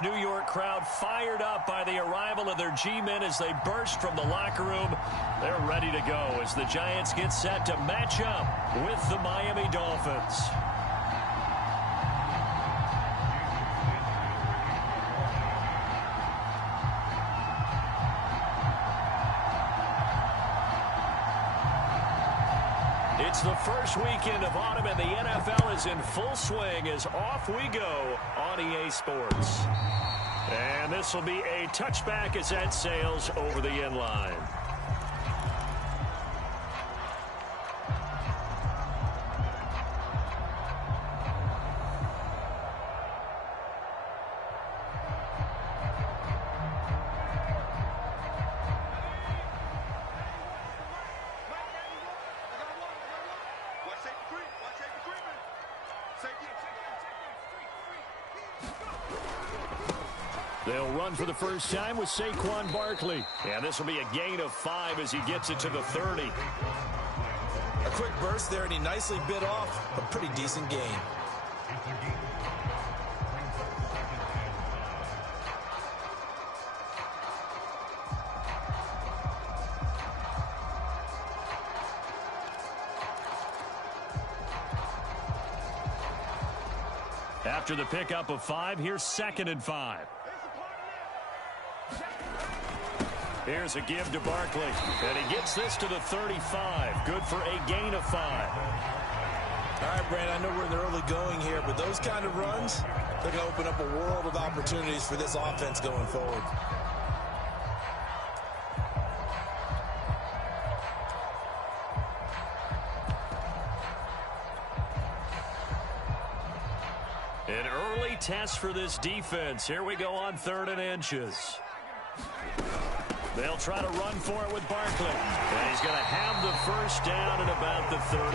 New York crowd fired up by the arrival of their G-men as they burst from the locker room. They're ready to go as the Giants get set to match up with the Miami Dolphins. It's the first weekend of autumn, and the NFL is in full swing as off we go on EA Sports. And this will be a touchback as that sails over the end line. They'll run for the first time with Saquon Barkley. And this will be a gain of 5 as he gets it to the 30. A quick burst there, and he nicely bit off a pretty decent gain. After the pickup of 5, here's 2nd and 5. Here's a give to Barkley, and he gets this to the 35. Good for a gain of 5. All right, Brandon, I know we're in the early going here, but those kind of runs, they're going to open up a world of opportunities for this offense going forward. An early test for this defense. Here we go on 3rd and inches. They'll try to run for it with Barkley. And he's going to have the first down at about the 38.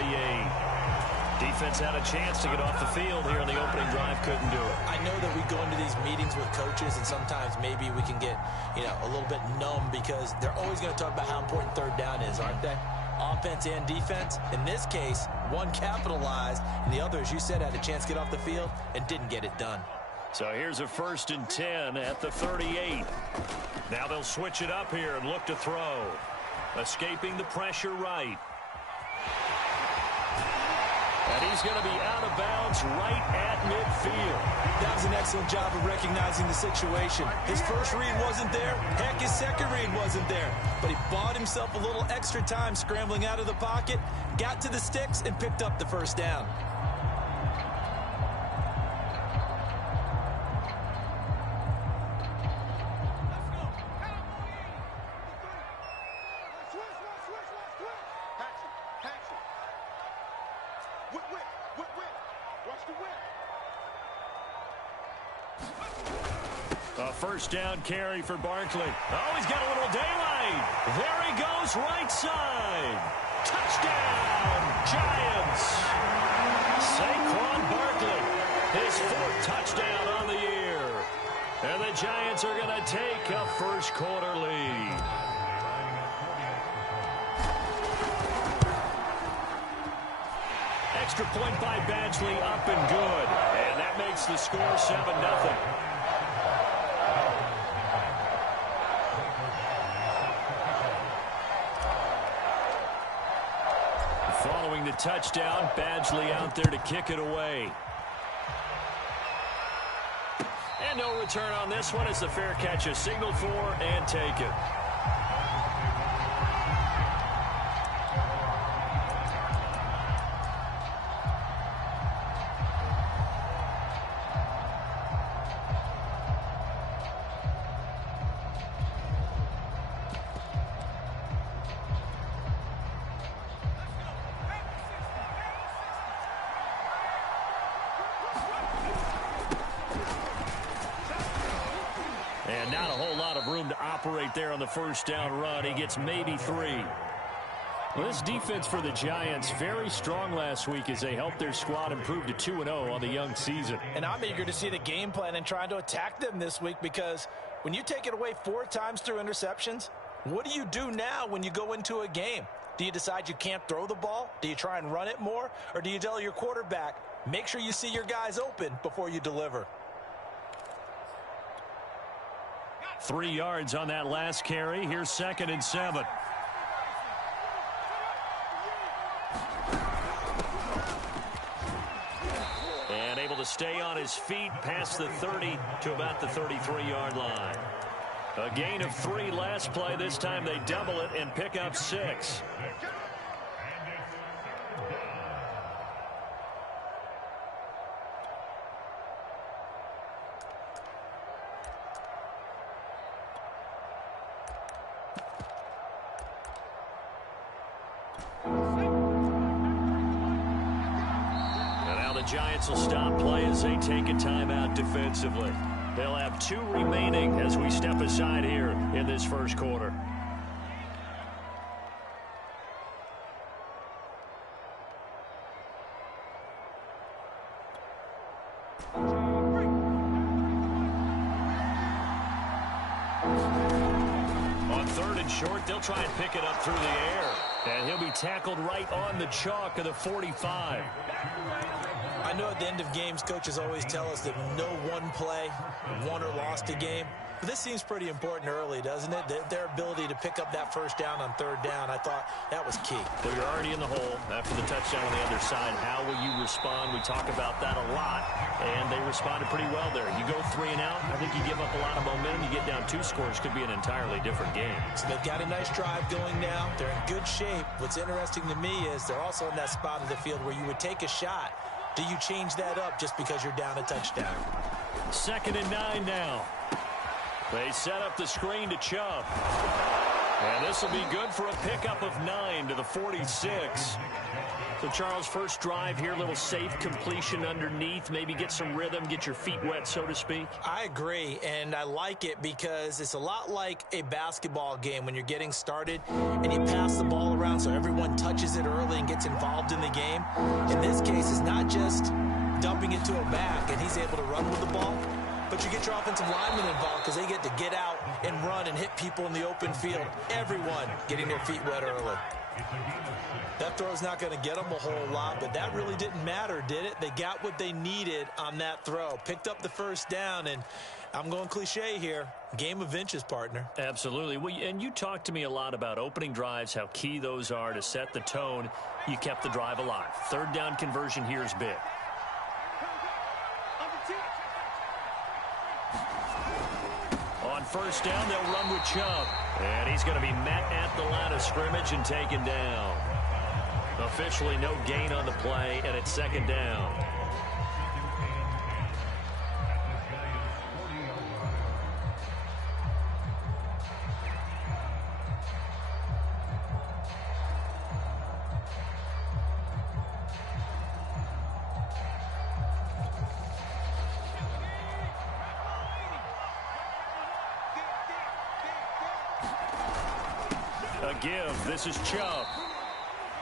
Defense had a chance to get off the field here in the opening drive. Couldn't do it. I know that we go into these meetings with coaches, and sometimes maybe we can get, a little bit numb because they're always going to talk about how important 3rd down is, aren't they? Offense and defense. In this case, one capitalized, and the other, as you said, had a chance to get off the field and didn't get it done. So here's a 1st and 10 at the 38. Now they'll switch it up here and look to throw. Escaping the pressure right. And he's going to be out of bounds right at midfield. That was an excellent job of recognizing the situation. His first read wasn't there. Heck, his second read wasn't there. But he bought himself a little extra time scrambling out of the pocket, got to the sticks, and picked up the first down. A first down carry for Barkley. Oh, he's got a little daylight. There he goes, right side. Touchdown, Giants. Saquon Barkley, his 4th touchdown on the year. And the Giants are going to take a first quarter lead. Extra point by Badgley, up and good. And that makes the score 7-0. Following the touchdown, Badgley out there to kick it away. And no return on this one as the fair catch is signaled for and taken. And not a whole lot of room to operate there on the first down run. He gets maybe 3. Well, this defense for the Giants, very strong last week as they helped their squad improve to 2-0 on the young season. And I'm eager to see the game plan and trying to attack them this week because when you take it away 4 times through interceptions, what do you do now when you go into a game? Do you decide you can't throw the ball? Do you try and run it more? Or do you tell your quarterback, make sure you see your guys open before you deliver? 3 yards on that last carry. Here's 2nd and 7. And able to stay on his feet past the 30 to about the 33-yard line. A gain of 3 last play. This time they double it and pick up 6. Giants will stop play as they take a timeout defensively. They'll have 2 remaining as we step aside here in this first quarter. On 3rd and short, they'll try and pick it up through the air. And he'll be tackled right on the chalk of the 45. I know at the end of games, coaches always tell us that no one play won or lost a game. But this seems pretty important early, doesn't it? Their ability to pick up that first down on 3rd down, I thought that was key. Well, you're already in the hole after the touchdown on the other side. How will you respond? We talk about that a lot, and they responded pretty well there. You go 3 and out, I think you give up a lot of momentum. You get down 2 scores, could be an entirely different game. So they've got a nice drive going now. They're in good shape. What's interesting to me is they're also in that spot of the field where you would take a shot. Do you change that up just because you're down a touchdown? 2nd and 9 now. They set up the screen to Chubb. And this will be good for a pickup of 9 to the 46. So, Charles, first drive here, little safe completion underneath. Maybe get some rhythm, get your feet wet, so to speak. I agree, and I like it because it's a lot like a basketball game when you're getting started and you pass the ball around so everyone touches it early and gets involved in the game. In this case, it's not just dumping it to a back and he's able to run with the ball, but you get your offensive linemen involved because they get to get out and run and hit people in the open field. Everyone getting their feet wet early. That throw's not going to get them a whole lot, but that really didn't matter, did it? They got what they needed on that throw. Picked up the first down, and I'm going cliche here. Game of inches, partner. Absolutely. Well, and you talked to me a lot about opening drives, how key those are to set the tone. You kept the drive alive. 3rd down conversion here is big. On 1st down, they'll run with Chubb. And he's going to be met at the line of scrimmage and taken down. Officially no gain on the play, and it's 2nd down. A give. This is Chubb.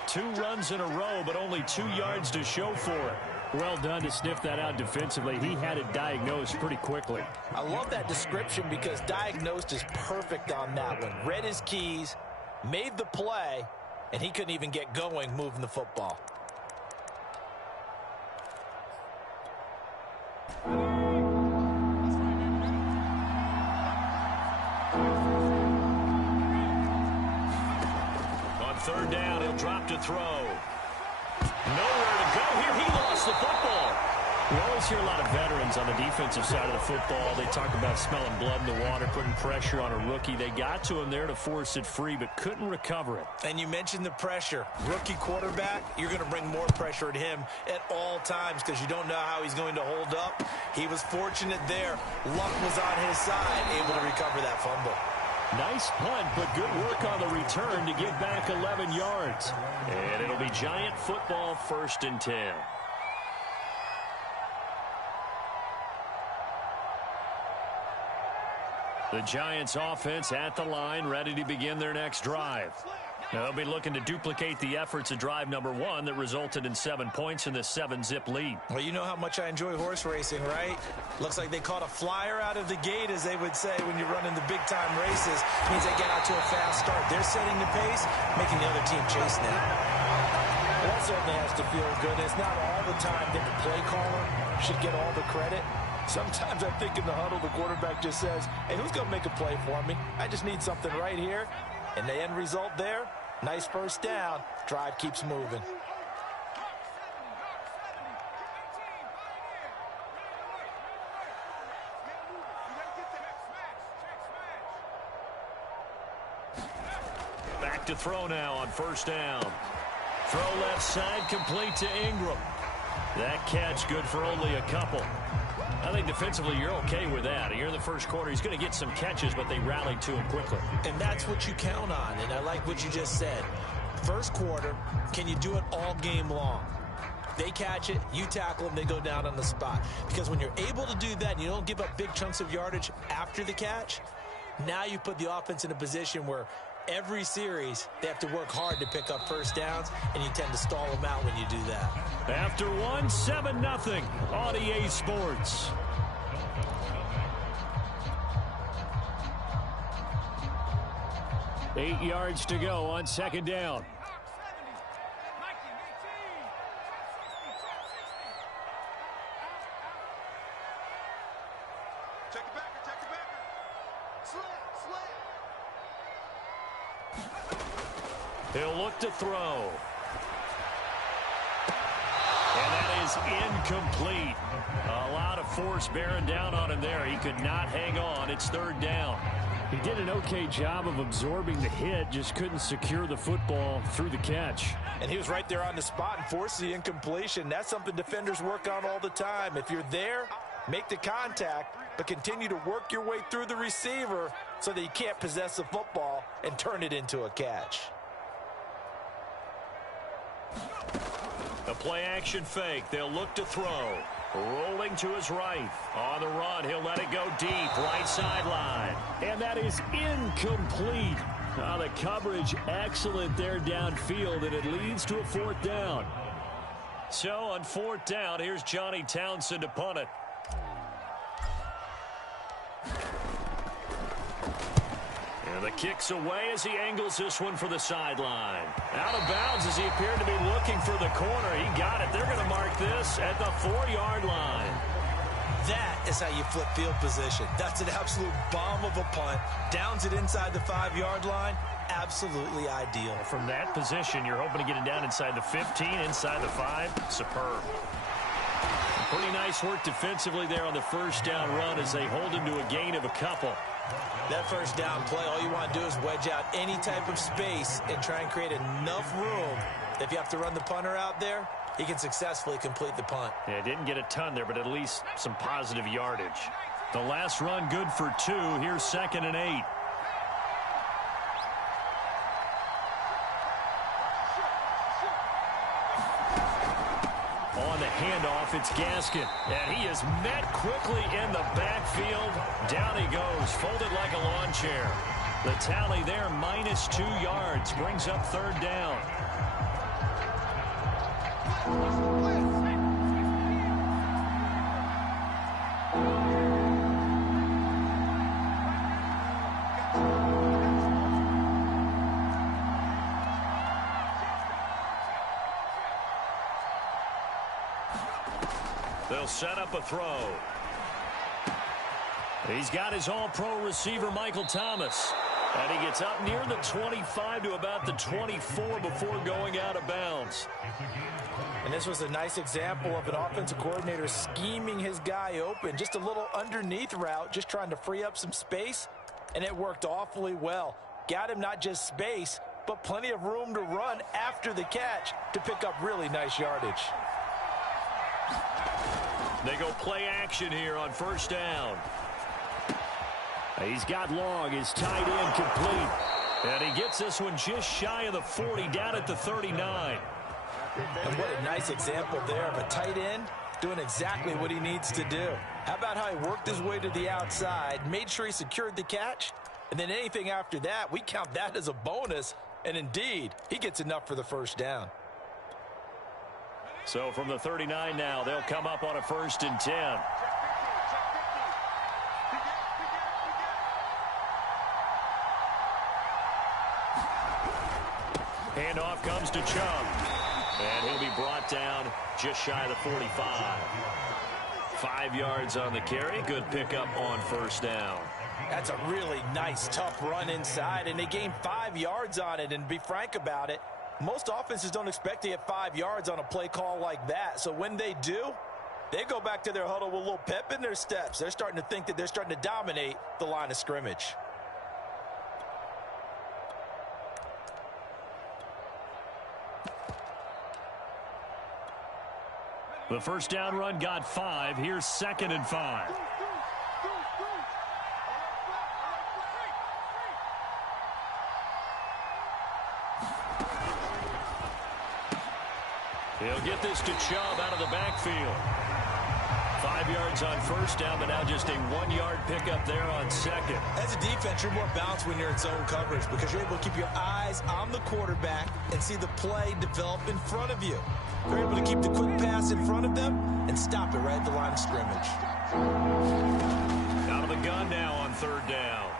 2 runs in a row, but only 2 yards to show for it. Well done to sniff that out defensively. He had it diagnosed pretty quickly. I love that description because diagnosed is perfect on that one. Read his keys, made the play, and he couldn't even get going moving the football. On 3rd down, he'll drop to throw. Nowhere to go here. He lost the football. We always hear a lot of veterans on the defensive side of the football. They talk about smelling blood in the water, putting pressure on a rookie. They got to him there to force it free, but couldn't recover it. And you mentioned the pressure. Rookie quarterback, you're going to bring more pressure at him at all times because you don't know how he's going to hold up. He was fortunate there. Luck was on his side, able to recover that fumble. Nice punt, but good work on the return to get back 11 yards. And it'll be Giant football 1st and 10. The Giants offense at the line, ready to begin their next drive. Now they'll be looking to duplicate the efforts of drive number 1 that resulted in 7 points in this 7-zip lead. Well, you know how much I enjoy horse racing, right? Looks like they caught a flyer out of the gate, as they would say when you're running the big-time races. It means they get out to a fast start. They're setting the pace, making the other team chase now. Well, that certainly has to feel good. It's not all the time that the play caller should get all the credit. Sometimes I think in the huddle, the quarterback just says, hey, who's going to make a play for me? I just need something right here. And the end result there, nice first down. Drive keeps moving. Back to throw now on first down. Throw left side, complete to Ingram. That catch good for only a couple. I think defensively you're okay with that. Here in the first quarter, he's going to get some catches, but they rallied to him quickly. And that's what you count on, and I like what you just said. First quarter, can you do it all game long? They catch it, you tackle them, they go down on the spot. Because when you're able to do that and you don't give up big chunks of yardage after the catch, now you put the offense in a position where every series they have to work hard to pick up first downs, and you tend to stall them out when you do that. After 7-0 on EA Sports. Eight yards to go on second down. He'll look to throw. And that is incomplete. A lot of force bearing down on him there. He could not hang on. It's third down. He did an okay job of absorbing the hit, just couldn't secure the football through the catch. And he was right there on the spot and forced the incompletion. That's something defenders work on all the time. If you're there, make the contact, but continue to work your way through the receiver so that you can't possess the football and turn it into a catch. A play-action fake. They'll look to throw. Rolling to his right. On the run, he'll let it go deep. Right sideline. And that is incomplete. The coverage excellent there downfield, and it leads to a fourth down. So on fourth down, here's Johnny Townsend to punt it. And the kick's away as he angles this one for the sideline. Out of bounds as he appeared to be looking for the corner. He got it. They're going to mark this at the 4-yard line. That is how you flip field position. That's an absolute bomb of a punt. Downs it inside the 5-yard line. Absolutely ideal. From that position, you're hoping to get it down inside the 15, inside the 5. Superb. Pretty nice work defensively there on the first down run as they hold him to a gain of a couple. That first down play, all you want to do is wedge out any type of space and try and create enough room. If you have to run the punter out there, he can successfully complete the punt. Yeah, didn't get a ton there, but at least some positive yardage. The last run good for 2. Here's 2nd and 8. On the handoff, it's Gaskin. And he is met quickly in the backfield. Down he goes, folded like a lawn chair. The tally there, -2 yards, brings up third down. They'll set up a throw. He's got his all-pro receiver, Michael Thomas. And he gets up near the 25 to about the 24 before going out of bounds. And this was a nice example of an offensive coordinator scheming his guy open. Just a little underneath route, just trying to free up some space. And it worked awfully well. Got him not just space, but plenty of room to run after the catch to pick up really nice yardage. They go play action here on first down. He's got Long, his tight end complete. And he gets this one just shy of the 40, down at the 39. And what a nice example there of a tight end doing exactly what he needs to do. How about how he worked his way to the outside, made sure he secured the catch, and then anything after that, we count that as a bonus. And indeed, he gets enough for the first down. So from the 39 now, they'll come up on a 1st and 10. Handoff comes to Chubb. And he'll be brought down just shy of the 45. 5 yards on the carry. Good pickup on first down. That's a really nice, tough run inside, and they gained 5 yards on it. And to be frank about it, most offenses don't expect to get 5 yards on a play call like that. So when they do, they go back to their huddle with a little pep in their steps. They're starting to think that they're starting to dominate the line of scrimmage. The first down run got 5. Here's 2nd and 5. He'll get this to Chubb out of the backfield. 5 yards on first down, but now just a 1-yard pickup there on 2nd. As a defense, you're more balanced when you're in zone coverage because you're able to keep your eyes on the quarterback and see the play develop in front of you. You're able to keep the quick pass in front of them and stop it right at the line of scrimmage. Out of the gun now on 3rd down.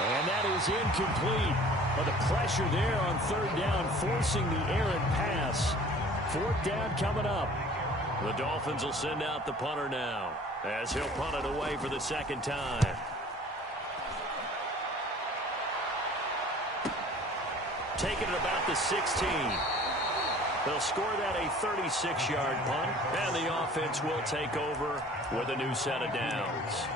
And that is incomplete. But the pressure there on 3rd down, forcing the errant pass. 4th down coming up. The Dolphins will send out the punter now as he'll punt it away for the 2nd time. Taking it about the 16. They'll score that a 36-yard punt, and the offense will take over with a new set of downs.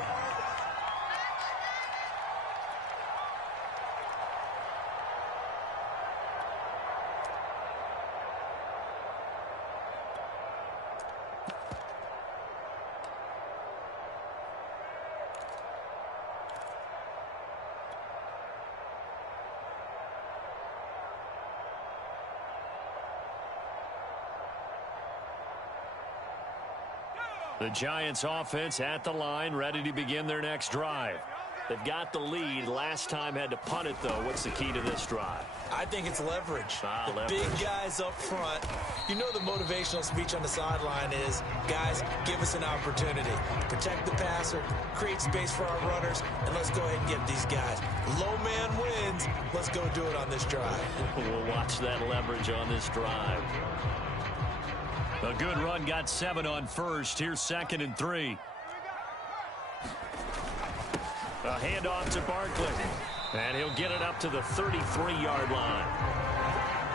The Giants offense at the line, ready to begin their next drive. They've got the lead. Last time had to punt it, though. What's the key to this drive? I think it's leverage. Leverage. Big guys up front. You know the motivational speech on the sideline is, guys, give us an opportunity. Protect the passer, create space for our runners, and let's go ahead and get these guys. Low man wins. Let's go do it on this drive. We'll watch that leverage on this drive. A good run, got 7 on first. Here's 2nd and 3. A handoff to Barkley. And he'll get it up to the 33-yard line.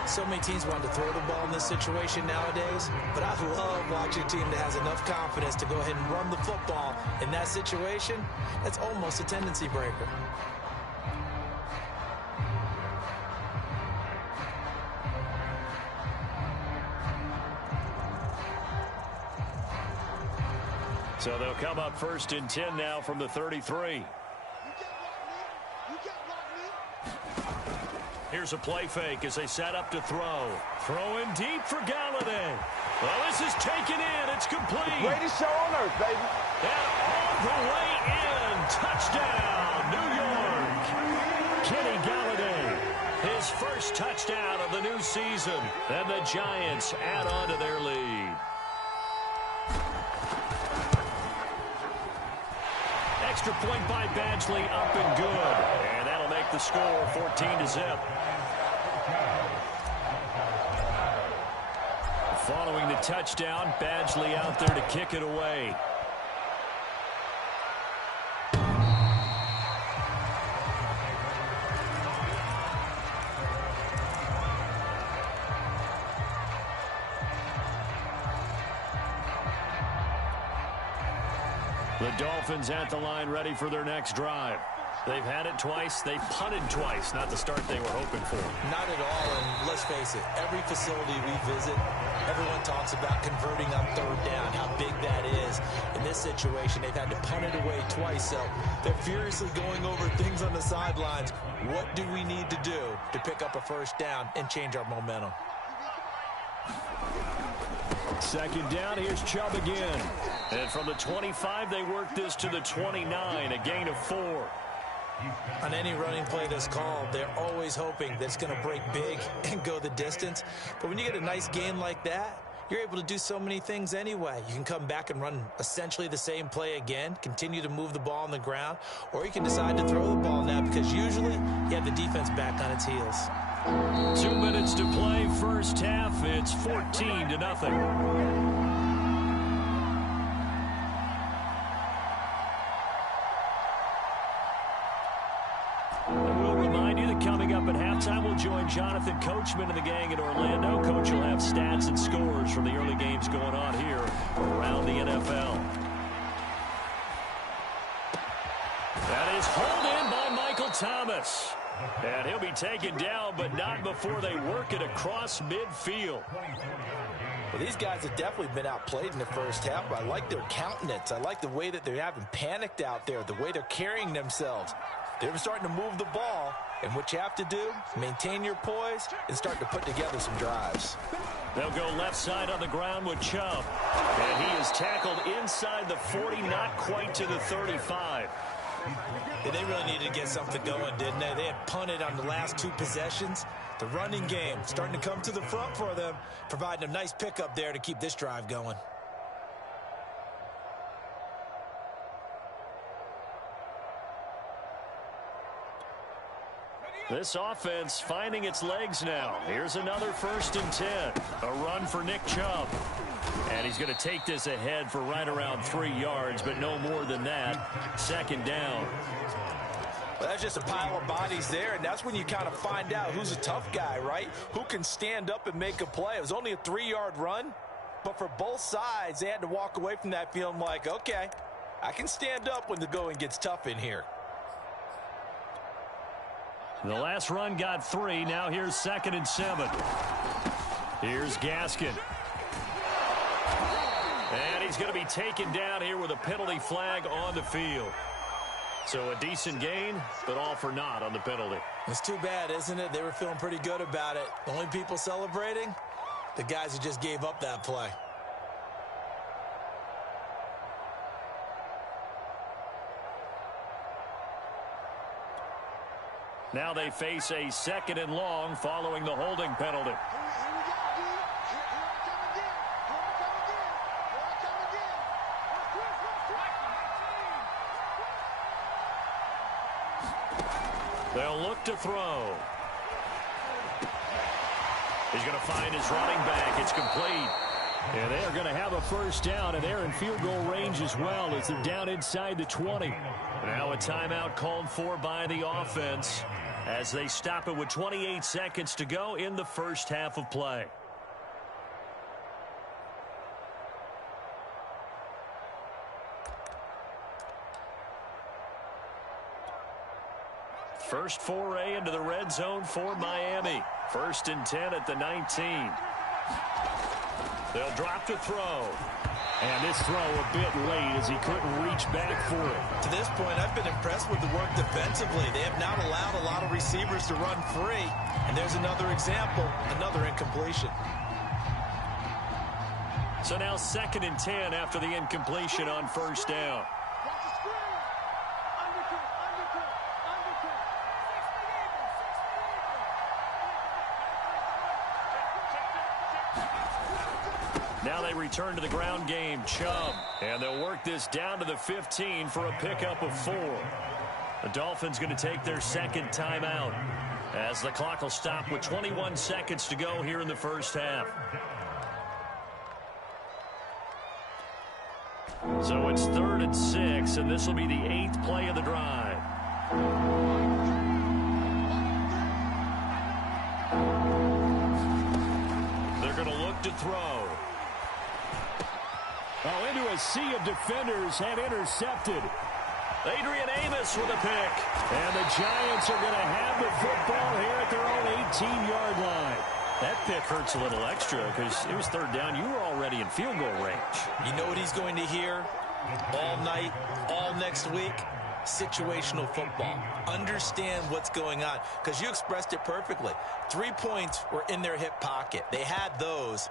So many teams want to throw the ball in this situation nowadays, but I love watching a team that has enough confidence to go ahead and run the football in that situation. That's almost a tendency breaker. So they'll come up 1st and 10 now from the 33. Here's a play fake as they set up to throw. Throwing deep for Galladay. Well, this is taken in. It's complete. Greatest show on earth, baby. And all the way in. Touchdown, New York. Kenny Galladay. His first touchdown of the new season. And the Giants add on to their lead. Extra point by Badgley, up and good. And that'll make the score 14-0. Following the touchdown, Badgley out there to kick it away. The Dolphins at the line, ready for their next drive. They've had it twice. They punted twice. Not the start they were hoping for. Not at all, and let's face it, every facility we visit, everyone talks about converting on 3rd down, how big that is. In this situation, they've had to punt it away twice, so they're furiously going over things on the sidelines. What do we need to do to pick up a 1st down and change our momentum? 2nd down, here's Chubb again. And from the 25, they work this to the 29, a gain of 4. On any running play that's called, they're always hoping that it's going to break big and go the distance. But when you get a nice gain like that, you're able to do so many things anyway. You can come back and run essentially the same play again, continue to move the ball on the ground, or you can decide to throw the ball now because usually you have the defense back on its heels. 2 minutes to play, first half. It's 14-0. And we'll remind you that coming up at halftime, we'll join Jonathan Coachman and the gang in Orlando. Coach will have stats and scores from the early games going on here around the NFL. That is hauled in by Michael Thomas. And he'll be taken down, but not before they work it across midfield. Well, these guys have definitely been outplayed in the first half, but I like their countenance. I like the way that they haven't panicked out there, the way they're carrying themselves. They're starting to move the ball, and what you have to do, maintain your poise and start to put together some drives. They'll go left side on the ground with Chubb. And he is tackled inside the 40, not quite to the 35. And they really needed to get something going, didn't they? They had punted on the last two possessions. The running game starting to come to the front for them, providing a nice pickup there to keep this drive going. This offense finding its legs now. Here's another 1st and 10. A run for Nick Chubb. And he's going to take this ahead for right around 3 yards, but no more than that. 2nd down. Well, that's just a pile of bodies there, and that's when you kind of find out who's a tough guy, right? Who can stand up and make a play. It was only a 3-yard run, but for both sides, they had to walk away from that feeling like, okay, I can stand up when the going gets tough in here. The last run got 3. Now here's 2nd and 7. Here's Gaskin. And he's going to be taken down here with a penalty flag on the field. So a decent gain, but all for naught on the penalty. It's too bad, isn't it? They were feeling pretty good about it. The only people celebrating, the guys who just gave up that play. Now they face a 2nd and long following the holding penalty. They'll look to throw. He's going to find his running back. It's complete. And they are going to have a 1st down, and they're in field goal range as well as they're down inside the 20. Now a timeout called for by the offense as they stop it with 28 seconds to go in the first half of play. First foray into the red zone for Miami. 1st and 10 at the 19. They'll drop to throw. And this throw a bit late as he couldn't reach back for it. To this point, I've been impressed with the work defensively. They have not allowed a lot of receivers to run free. And there's another example, another incompletion. So now 2nd and 10 after the incompletion on 1st down. Now they return to the ground game. Chubb. And they'll work this down to the 15 for a pickup of 4. The Dolphins going to take their 2nd timeout as the clock will stop with 21 seconds to go here in the first half. So it's 3rd and 6, and this will be the 8th play of the drive. They're going to look to throw. Oh, into a sea of defenders and intercepted. Adrian Amos with a pick. And the Giants are going to have the football here at their own 18-yard line. That pick hurts a little extra because it was 3rd down. You were already in field goal range. You know what he's going to hear all night, all next week? Situational football. Understand what's going on because you expressed it perfectly. 3 points were in their hip pocket. They had those.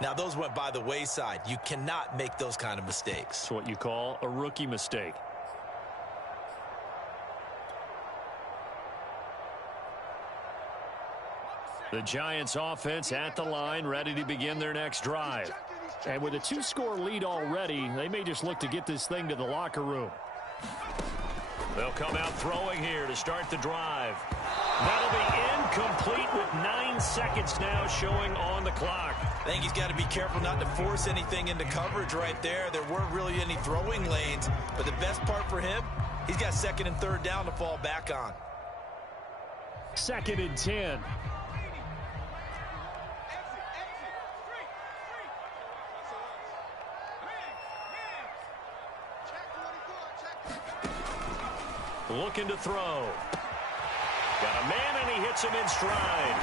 Now, those went by the wayside. You cannot make those kind of mistakes. It's what you call a rookie mistake. The Giants offense at the line, ready to begin their next drive. And with a 2-score lead already, they may just look to get this thing to the locker room. They'll come out throwing here to start the drive. That'll be incomplete with 9 seconds now showing on the clock. I think he's got to be careful not to force anything into coverage right there. There weren't really any throwing lanes, but the best part for him, he's got 2nd and 3rd down to fall back on. 2nd and 10. Looking to throw. Got a man, and he hits him in stride.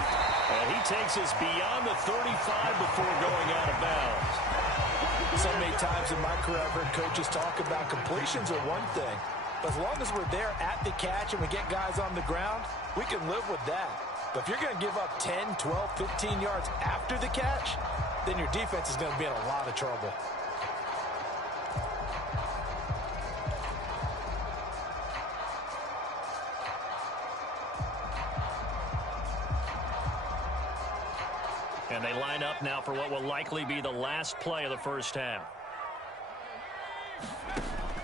And he takes us beyond the 35 before going out of bounds. So many times in my career, I've heard coaches talk about completions are one thing. But as long as we're there at the catch and we get guys on the ground, we can live with that. But if you're going to give up 10, 12, 15 yards after the catch, then your defense is going to be in a lot of trouble. And they line up now for what will likely be the last play of the first half.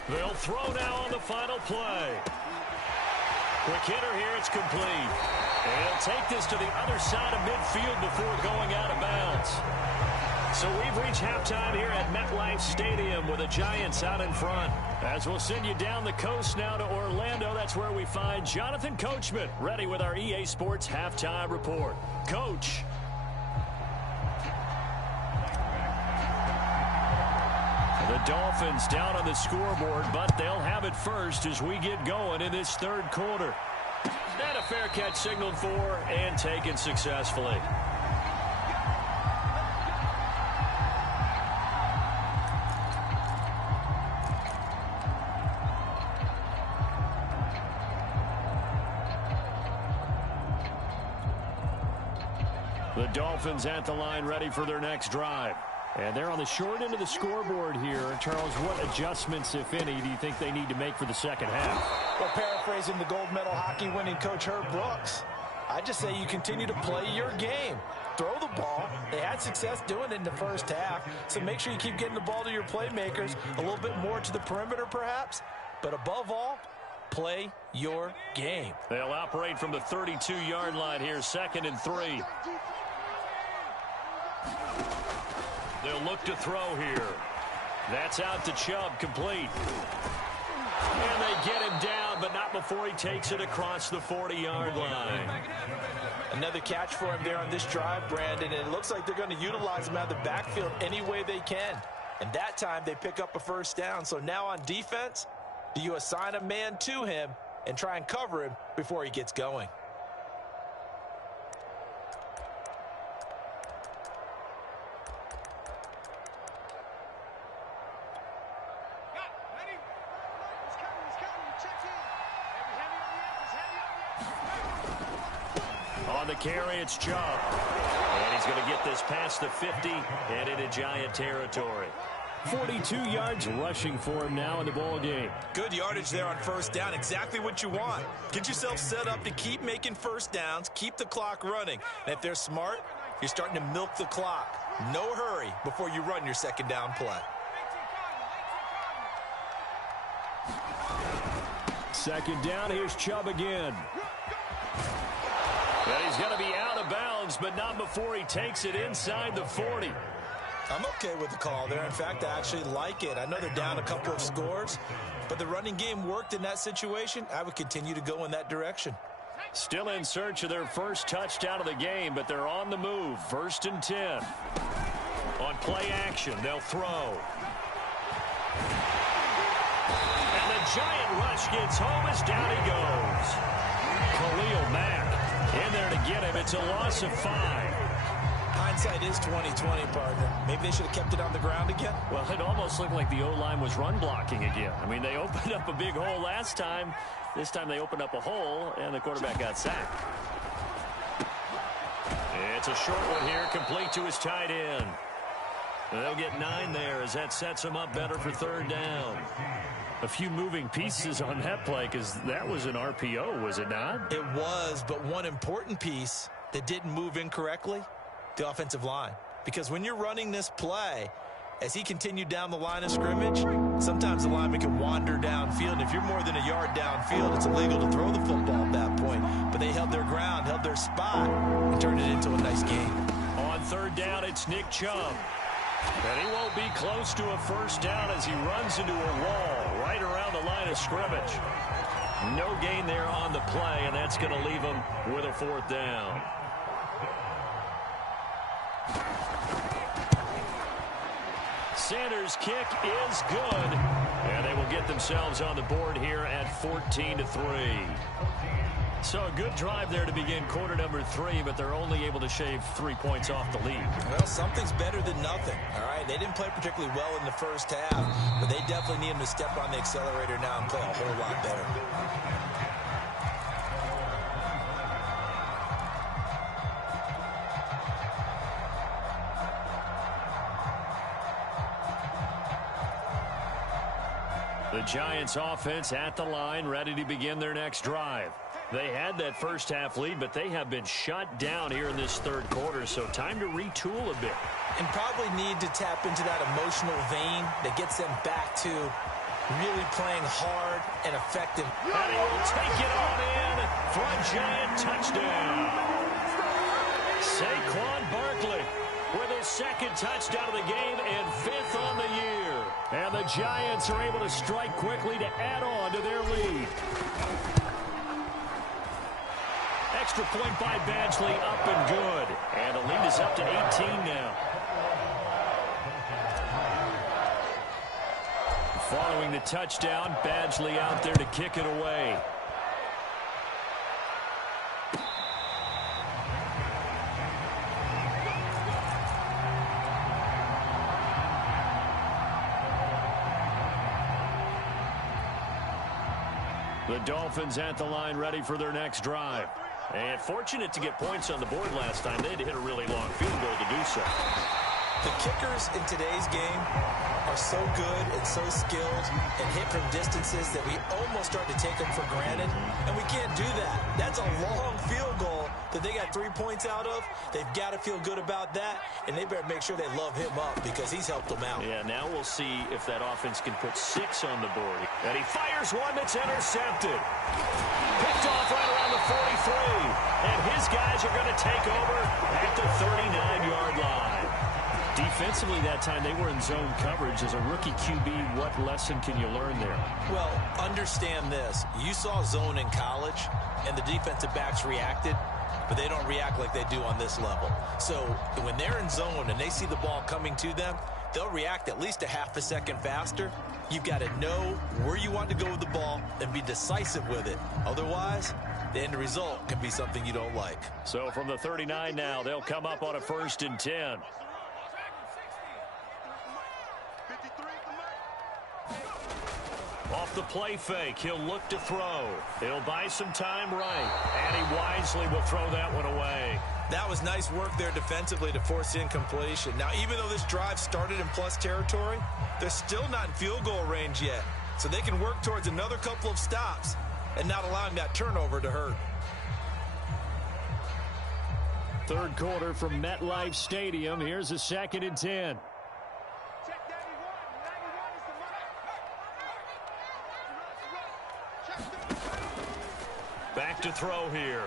They'll throw now on the final play. Quick hitter here, it's complete. And he'll take this to the other side of midfield before going out of bounds. So we've reached halftime here at MetLife Stadium with the Giants out in front. As we'll send you down the coast now to Orlando, that's where we find Jonathan Coachman ready with our EA Sports Halftime Report. Coach. The Dolphins down on the scoreboard, but they'll have it first as we get going in this third quarter. And a fair catch signaled for and taken successfully. The Dolphins at the line ready for their next drive. And they're on the short end of the scoreboard here. Charles, what adjustments, if any, do you think they need to make for the second half? Well, paraphrasing the gold medal hockey winning coach Herb Brooks, I just say you continue to play your game. Throw the ball. They had success doing it in the first half, so make sure you keep getting the ball to your playmakers, a little bit more to the perimeter perhaps, but above all, play your game. They'll operate from the 32-yard line here, 2nd and 3. They'll look to throw here. That's out to Chubb, complete. And they get him down, but not before he takes it across the 40-yard line. Another catch for him there on this drive, Brandon, and it looks like they're going to utilize him out of the backfield any way they can. And that time they pick up a first down. So now on defense, do you assign a man to him and try and cover him before he gets going? On the carry, it's Chubb. And he's going to get this past the 50 and into Giant territory. 42 yards rushing for him now in the ball game. Good yardage there on first down. Exactly what you want. Get yourself set up to keep making first downs, keep the clock running. And if they're smart, you're starting to milk the clock. No hurry before you run your second down play. Second down, here's Chubb again. And he's going to be out of bounds, but not before he takes it inside the 40. I'm okay with the call there. In fact, I actually like it. I know they're down a couple of scores, but the running game worked in that situation. I would continue to go in that direction. Still in search of their first touchdown of the game, but they're on the move. 1st and 10. On play action, they'll throw. And the giant rush gets home as down he goes. Khalil Mack in there to get him. It's a loss of 5. Hindsight is 20/20, partner. Maybe they should have kept it on the ground again. Well, it almost looked like the O-line was run blocking again. I mean, they opened up a big hole last time. This time they opened up a hole, and the quarterback got sacked. It's a short one here, complete to his tight end. They'll get 9 there as that sets them up better for 3rd down. A few moving pieces on that play because that was an RPO, was it not? It was, but one important piece that didn't move incorrectly, the offensive line. Because when you're running this play, as he continued down the line of scrimmage, sometimes the lineman can wander downfield. And if you're more than a yard downfield, it's illegal to throw the football at that point. But they held their ground, held their spot, and turned it into a nice game. On 3rd down, it's Nick Chubb. And he won't be close to a first down as he runs into a wall right around the line of scrimmage. No gain there on the play, and that's going to leave them with a fourth down. Sanders' kick is good, and they will get themselves on the board here at 14-3. So a good drive there to begin quarter number 3, but they're only able to shave 3 points off the lead. Well, something's better than nothing, all right? They didn't play particularly well in the first half, but they definitely need them to step on the accelerator now and play a whole lot better. The Giants offense at the line, ready to begin their next drive. They had that first half lead, but they have been shut down here in this third quarter, so time to retool a bit. And probably need to tap into that emotional vein that gets them back to really playing hard and effective. And he will take it on in for a Giant touchdown. Saquon Barkley with his second touchdown of the game and 5th on the year. And the Giants are able to strike quickly to add on to their lead. Extra point by Badgley, up and good. And the lead is up to 18 now. Following the touchdown, Badgley out there to kick it away. The Dolphins at the line, ready for their next drive. And fortunate to get points on the board last time. They had to hit a really long field goal to do so. The kickers in today's game are so good and so skilled and hit from distances that we almost start to take them for granted, and we can't do that. That's a long field goal that they got 3 points out of. They've got to feel good about that, and they better make sure they love him up because he's helped them out. Yeah, now we'll see if that offense can put 6 on the board. And he fires one that's intercepted. Picked off right around the 43, and his guys are going to take over at the 39-yard line. Defensively that time, they were in zone coverage. As a rookie QB, what lesson can you learn there? Well, understand this. You saw zone in college, and the defensive backs reacted, but they don't react like they do on this level. So when they're in zone and they see the ball coming to them, they'll react at least a half a second faster. You've got to know where you want to go with the ball and be decisive with it. Otherwise, the end result can be something you don't like. So from the 39 now, they'll come up on a 1st and 10. Off the play fake, he'll look to throw. He'll buy some time right, and he wisely will throw that one away. That was nice work there defensively to force incompletion. Now, even though this drive started in plus territory, they're still not in field goal range yet. So they can work towards another couple of stops and not allowing that turnover to hurt. Third quarter from MetLife Stadium. Here's a 2nd and 10. Back to throw here.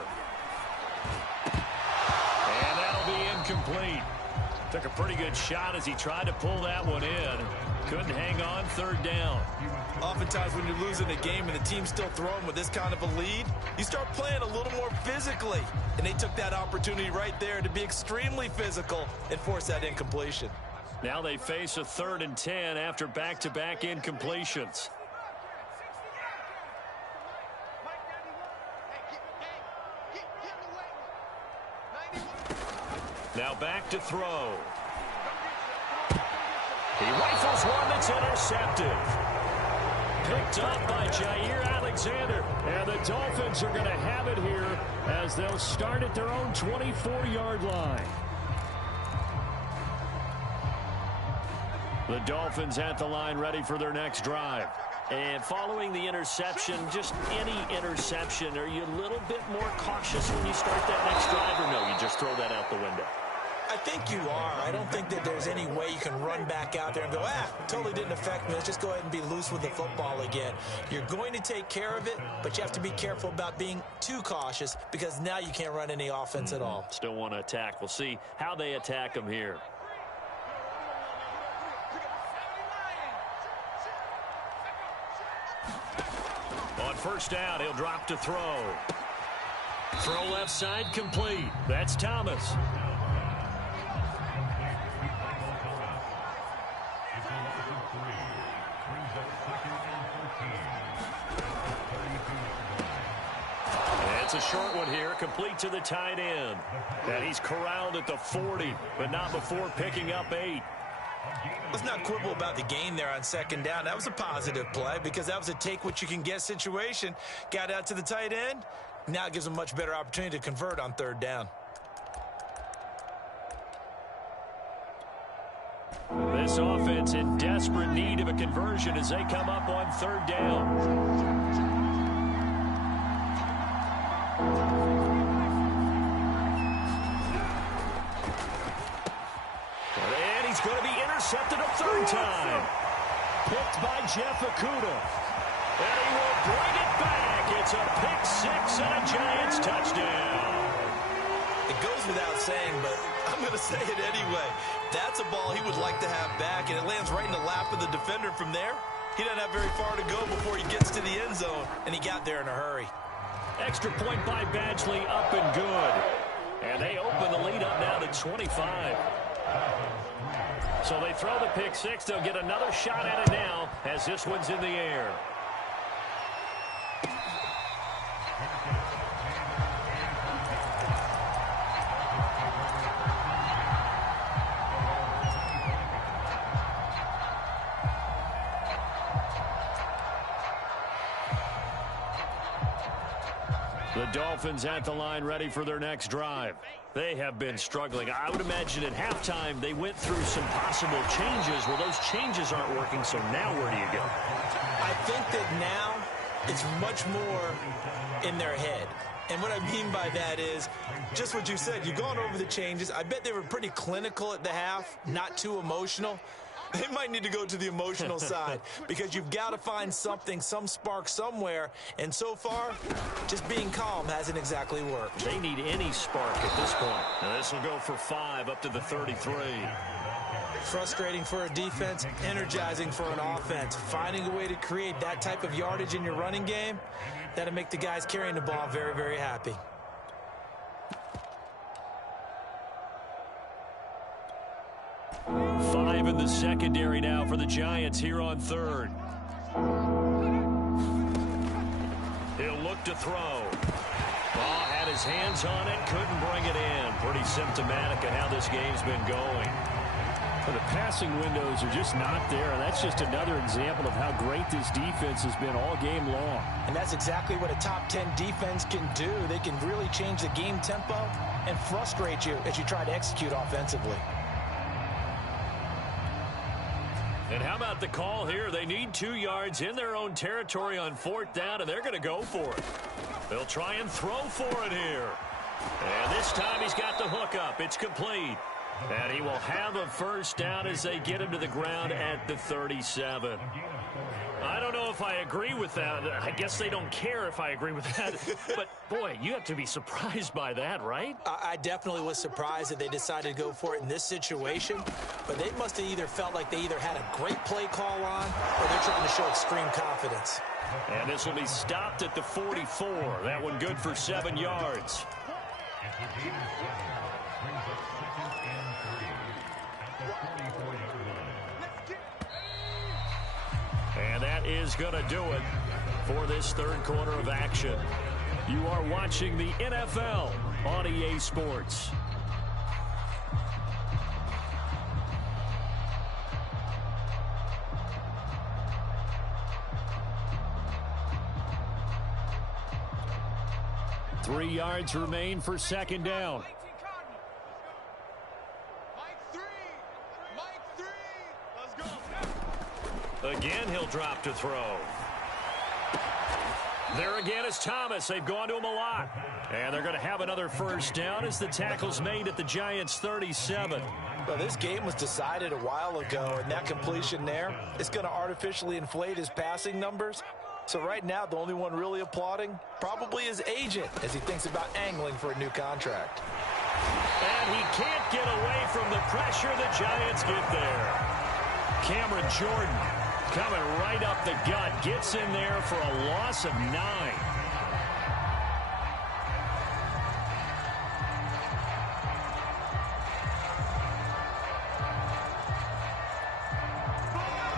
And that'll be incomplete. Took a pretty good shot as he tried to pull that one in. Couldn't hang on, 3rd down. Oftentimes when you're losing a game and the team's still throwing with this kind of a lead, you start playing a little more physically. And they took that opportunity right there to be extremely physical and force that incompletion. Now they face a 3rd and 10 after back-to-back incompletions. Now back to throw. He rifles one that's intercepted. Picked up by Jair Alexander. And the Dolphins are going to have it here as they'll start at their own 24-yard line. The Dolphins at the line, ready for their next drive. And following the interception, just any interception, are you a little bit more cautious when you start that next drive, or no, you just throw that out the window? I think you are. I don't think that there's any way you can run back out there and go, totally didn't affect me. Let's just go ahead and be loose with the football again. You're going to take care of it, but you have to be careful about being too cautious because now you can't run any offense at all. Still want to attack. We'll see how they attack them here. On first down. He'll drop to throw. Throw left side complete. That's Thomas. It's a short one here, complete to the tight end. And he's corralled at the 40, but not before picking up 8. Let's not quibble about the gain there on second down. That was a positive play because that was a take-what-you-can-get situation. Got out to the tight end. Now it gives them a much better opportunity to convert on third down. This offense in desperate need of a conversion as they come up on third down. And he's going to be intercepted a third time. Picked by Jeff Okudah. And he will bring it back. It's a pick six and a Giants touchdown. It goes without saying, but I'm going to say it anyway. That's a ball he would like to have back, and it lands right in the lap of the defender from there. He doesn't have very far to go before he gets to the end zone, and he got there in a hurry. Extra point by Badgley, up and good. And they open the lead up now to 25. So they throw the pick six. They'll get another shot at it now as this one's in the air. The Dolphins at the line ready for their next drive. They have been struggling. I would imagine at halftime they went through some possible changes. Well, those changes aren't working, so now where do you go? I think that now it's much more in their head. And what I mean by that is just what you said. You've gone over the changes. I bet they were pretty clinical at the half, not too emotional. They might need to go to the emotional side because you've got to find something, some spark somewhere. And so far, just being calm hasn't exactly worked. They need any spark at this point. Now this will go for 5 up to the 33. Frustrating for a defense, energizing for an offense. Finding a way to create that type of yardage in your running game, that'll make the guys carrying the ball very, very happy. Five in the secondary now for the Giants here on third. He'll look to throw. Oh, had his hands on it, couldn't bring it in. Pretty symptomatic of how this game's been going. Well, the passing windows are just not there, and that's just another example of how great this defense has been all game long. And that's exactly what a top 10 defense can do. They can really change the game tempo and frustrate you as you try to execute offensively. And how about the call here? They need 2 yards in their own territory on fourth down, and they're going to go for it. They'll try and throw for it here. And this time he's got the hook up. It's complete. And he will have a first down as they get him to the ground at the 37. I don't know if I agree with that. I guess they don't care if I agree with that. But, boy, you have to be surprised by that, right? I definitely was surprised that they decided to go for it in this situation. But they must have either felt like they either had a great play call on or they're trying to show extreme confidence. And this will be stopped at the 44. That one good for 7 yards. And that is going to do it for this third quarter of action. You are watching the NFL on EA Sports. Three yards remain for second down. Again, he'll drop to throw. There again is Thomas. They've gone to him a lot. And they're going to have another first down as the tackle's made at the Giants' 37. Well, this game was decided a while ago, and that completion there is going to artificially inflate his passing numbers. So right now, the only one really applauding probably his agent as he thinks about angling for a new contract. And he can't get away from the pressure. The Giants get there. Cameron Jordan coming right up the gut. Gets in there for a loss of 9.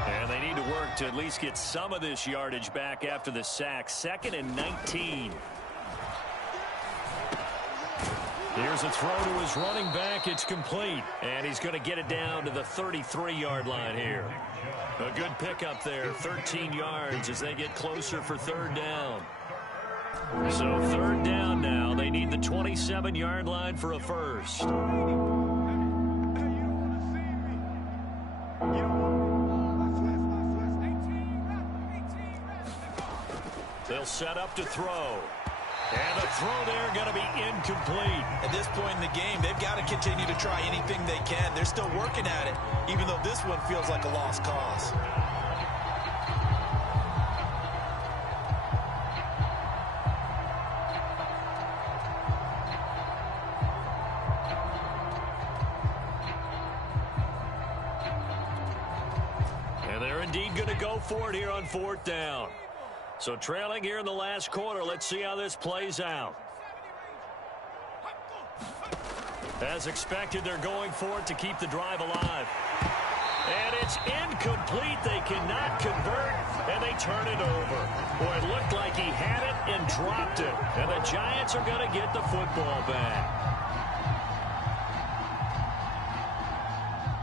And they need to work to at least get some of this yardage back after the sack. 2nd and 19. Here's a throw to his running back. It's complete. And he's going to get it down to the 33-yard line here. A good pickup there. 13 yards as they get closer for 3rd down. So 3rd down now. They need the 27-yard line for a first. They'll set up to throw. And the throw there going to be incomplete. At this point in the game, they've got to continue to try anything they can. They're still working at it, even though this one feels like a lost cause. And they're indeed going to go for it here on 4th down. So trailing here in the last quarter. Let's see how this plays out. As expected, they're going for it to keep the drive alive. And it's incomplete. They cannot convert, and they turn it over. Boy, it looked like he had it and dropped it. And the Giants are going to get the football back.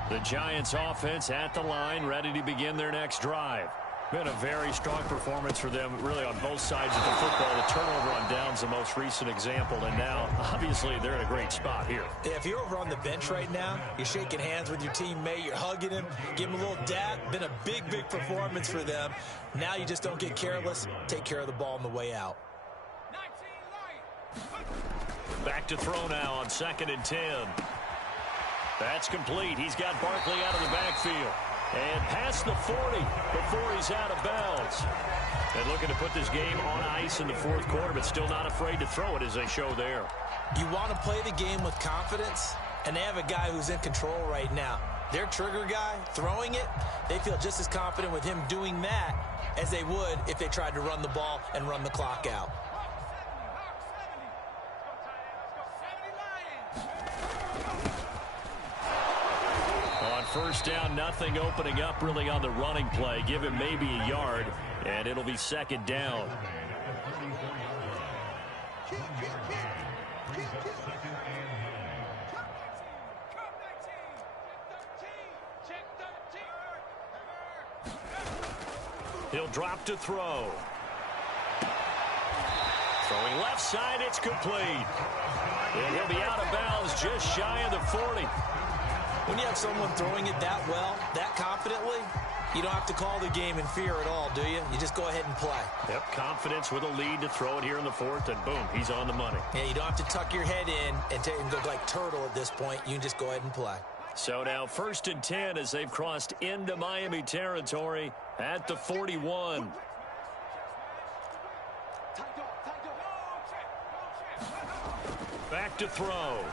The Giants offense at the line, ready to begin their next drive. Been a very strong performance for them, really, on both sides of the football. The turnover on downs, the most recent example, and now, obviously, they're in a great spot here. Yeah, if you're over on the bench right now, you're shaking hands with your teammate, you're hugging him, give him a little dab. Been a big, big performance for them. Now you just don't get careless. Take care of the ball on the way out. Back to throw now on 2nd and 10. That's complete. He's got Barkley out of the backfield. And past the 40 before he's out of bounds. And looking to put this game on ice in the 4th quarter, but still not afraid to throw it as they show there. You want to play the game with confidence, and they have a guy who's in control right now. Their trigger guy, throwing it, they feel just as confident with him doing that as they would if they tried to run the ball and run the clock out. First down, nothing opening up really on the running play. Give him maybe a yard, and it'll be 2nd down. He'll drop to throw. Throwing left side, it's complete. And he'll be out of bounds just shy of the 40. When you have someone throwing it that well, that confidently, you don't have to call the game in fear at all, do you? You just go ahead and play. Yep, confidence with a lead to throw it here in the 4th, and boom, he's on the money. Yeah, you don't have to tuck your head in and go like turtle at this point. You can just go ahead and play. So now 1st and 10 as they've crossed into Miami territory at the 41. Back to throw.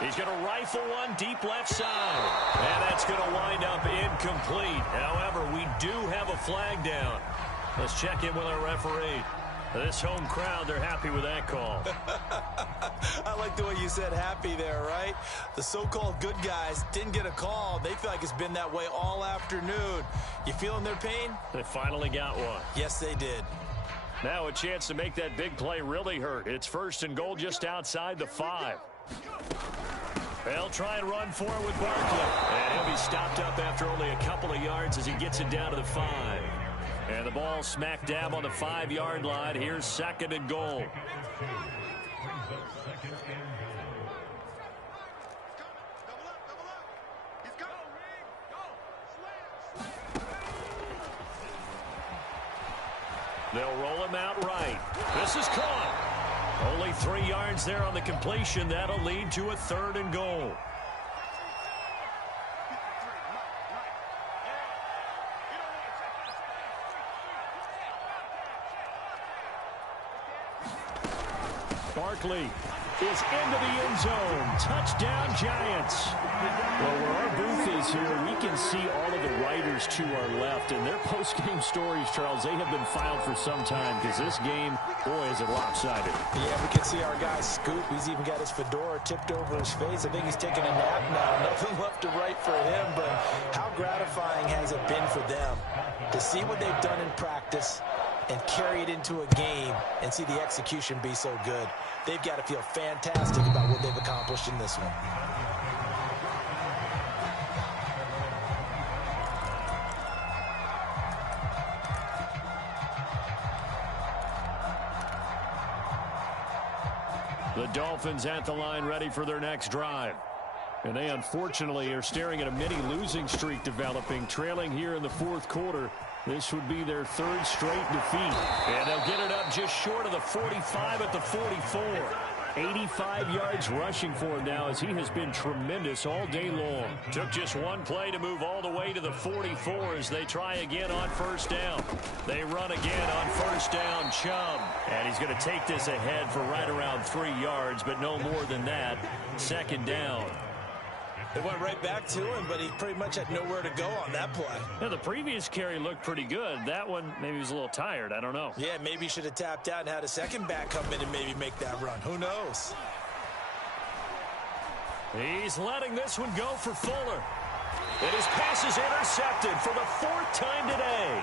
He's going to rifle one deep left side. And that's going to wind up incomplete. However, we do have a flag down. Let's check in with our referee. This home crowd, they're happy with that call. I like the way you said happy there, right? The so-called good guys didn't get a call. They feel like it's been that way all afternoon. You feeling their pain? They finally got one. Yes, they did. Now a chance to make that big play really hurt. It's 1st and goal just outside the 5. They'll try and run for it with Barkley. And he'll be stopped up after only a couple of yards as he gets it down to the 5. And the ball smack dab on the 5-yard line. Here's 2nd and goal. They'll roll him out right. This is caught. Only 3 yards there on the completion. That'll lead to a 3rd and goal. Barkley is into the end zone. Touchdown, Giants. Well, where our booth is here, we can see all of the writers to our left. And their post-game stories, Charles, they have been filed for some time because this game, boy, is it lopsided. Yeah, we can see our guy Scoop. He's even got his fedora tipped over his face. I think he's taking a nap now. Nothing left to write for him, but how gratifying has it been for them to see what they've done in practice and carry it into a game and see the execution be so good. They've got to feel fantastic about what they've accomplished in this one. The Dolphins at the line ready for their next drive. And they unfortunately are staring at a mini losing streak developing, trailing here in the fourth quarter. This would be their third straight defeat. And they'll get it up just short of the 45 at the 44. 85 yards rushing for him now as he has been tremendous all day long. Took just one play to move all the way to the 44 as they try again on first down. They run again on first down, Chubb. And he's going to take this ahead for right around 3 yards, but no more than that. Second down. It went right back to him, but he pretty much had nowhere to go on that play. Yeah, the previous carry looked pretty good. That one, maybe he was a little tired. I don't know. Yeah, maybe he should have tapped out and had a second back come in and maybe make that run. Who knows? He's letting this one go for Fuller. And his pass is intercepted for the fourth time today.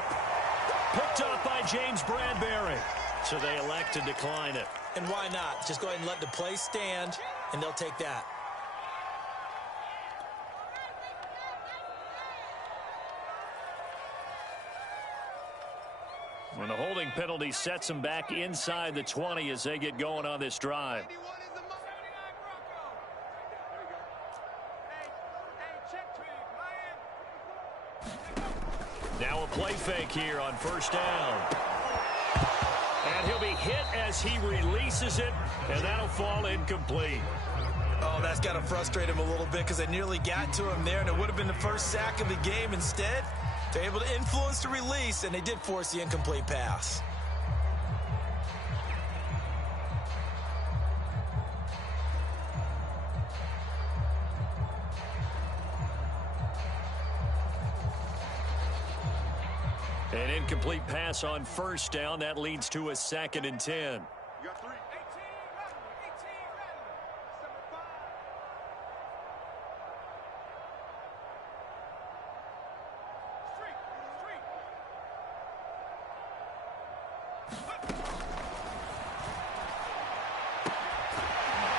Picked off by James Bradbury. So they elect to decline it. And why not? Just go ahead and let the play stand, and they'll take that. And the holding penalty sets them back inside the 20 as they get going on this drive. Now a play fake here on first down. And he'll be hit as he releases it, and that'll fall incomplete. Oh, that's got to frustrate him a little bit because they nearly got to him there, and it would have been the first sack of the game. Instead, they're able to influence the release, and they did force the incomplete pass. An incomplete pass on first down. That leads to a 2nd and 10.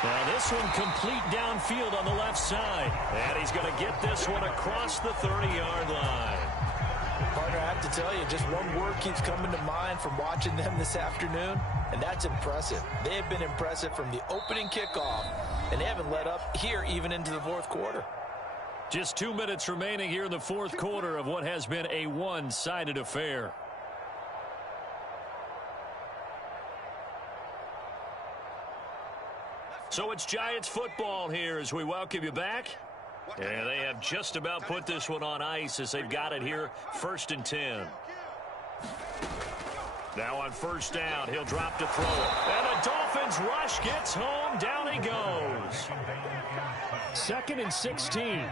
Now this one complete downfield on the left side. And he's going to get this one across the 30-yard line. Partner, I have to tell you, just one word keeps coming to mind from watching them this afternoon, and that's impressive. They have been impressive from the opening kickoff, and they haven't let up here even into the fourth quarter. Just 2 minutes remaining here in the fourth quarter of what has been a one-sided affair. So it's Giants football here as we welcome you back. And they have just about put this one on ice as they've got it here, 1st and 10. Now on first down, he'll drop to throw it. And the Dolphins rush gets home. Down he goes. 2nd and 16.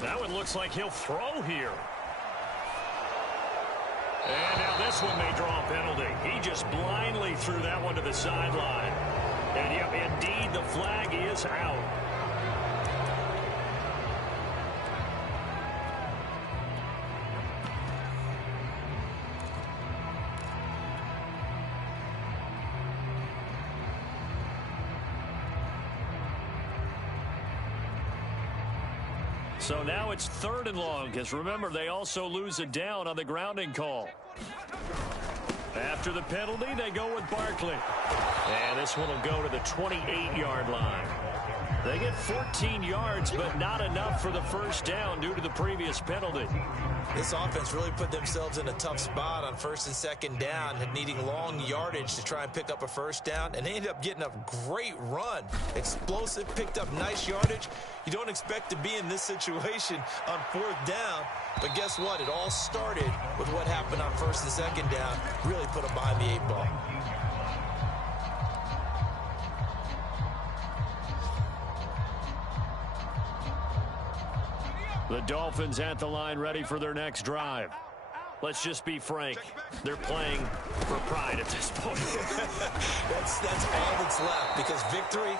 That one looks like he'll throw here. And now this one may draw a penalty. He just blindly threw that one to the sideline. And yep, indeed, the flag is out. So now it's 3rd and long, because remember, they also lose a down on the grounding call. After the penalty, they go with Barkley. And this one will go to the 28-yard line. They get 14 yards, but not enough for the first down due to the previous penalty. This offense really put themselves in a tough spot on first and second down, needing long yardage to try and pick up a first down, and they ended up getting a great run. Explosive, picked up nice yardage. You don't expect to be in this situation on fourth down, but guess what? It all started with what happened on first and second down. Really put them behind the 8 ball. The Dolphins at the line ready for their next drive. Let's just be frank. They're playing for pride at this point. That's all that's left, because victory,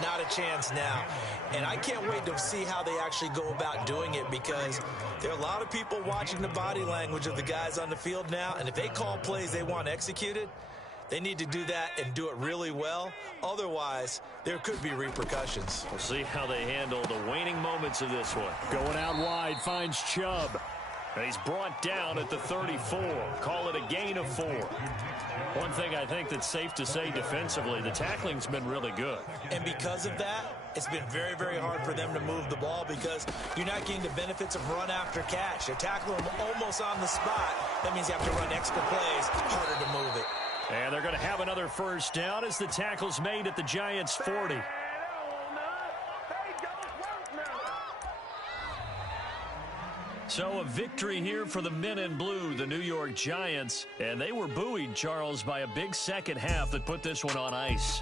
not a chance now. And I can't wait to see how they actually go about doing it, because there are a lot of people watching the body language of the guys on the field now, and if they call plays they want executed, they need to do that and do it really well. Otherwise, there could be repercussions. We'll see how they handle the waning moments of this one. Going out wide, finds Chubb. And he's brought down at the 34. Call it a gain of 4. One thing I think that's safe to say defensively, the tackling's been really good. And because of that, it's been very, very hard for them to move the ball, because you're not getting the benefits of run after catch. You're tackling them almost on the spot. That means you have to run extra plays, harder to move it. And they're going to have another first down as the tackle's made at the Giants' 40. So a victory here for the men in blue, the New York Giants. And they were buoyed, Charles, by a big second half that put this one on ice.